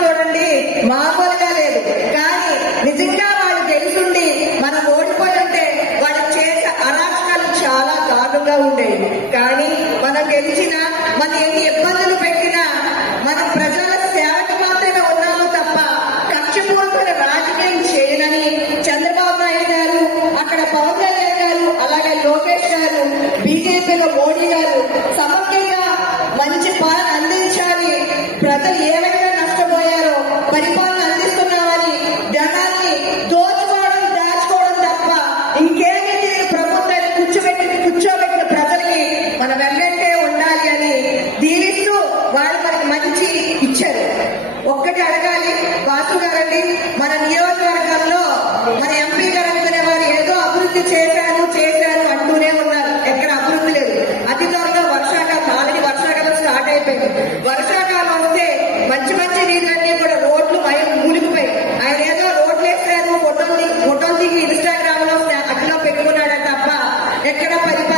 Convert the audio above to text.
చూడండి మామూలుగా లేదు. కానీ నిజంగా వాళ్ళు తెలుసుండి మనం ఓడిపోయి ఉంటే వాళ్ళు చేసే అరాచకాలు చాలా దారుణంగా ఉండేవి. కానీ మనం గెలిచినా మన ఎన్ని ఇబ్బందులు పెట్టినా మన ప్రజల సేవకు మాత్రమే ఉన్నాము తప్ప కక్షపూర్వక రాజకీయం చేయనని చంద్రబాబు నాయుడు గారు అక్కడ పవన్ కళ్యాణ్ గారు అలాగే లోకేష్ గారు బీజేపీలో మోడీ గారు సమగ్రంగా మంచి పాలన అందించాలి. ప్రజలు ఏ పరిపాలన అందిస్తున్నామని జనాన్ని దోచుకోవడం దాచుకోవడం తప్ప ఇంకేమి ప్రభుత్వాన్ని కూర్చోబెట్టి కూర్చోబెట్టిన ప్రజల్ని మన వెళ్ళంటే ఉండాలి అని దీనిస్తూ వాళ్ళు మనకి మంచి ఇచ్చారు. ఒక్కటి అడగాలి వాసు గారండి మన నియోజకవర్గంలో మన ఎంపీ గారు అనుకునే వారు ఏదో అభివృద్ధి చేశారు చేశాను అంటూనే ఉన్నారు. ఎక్కడ అభివృద్ధి లేదు. అతి త్వరగా వర్షాకాలం ఆల్రెడీ వర్షాకాలం స్టార్ట్ అయిపోయింది. వర్షం ఎక్కడ పరిపాలన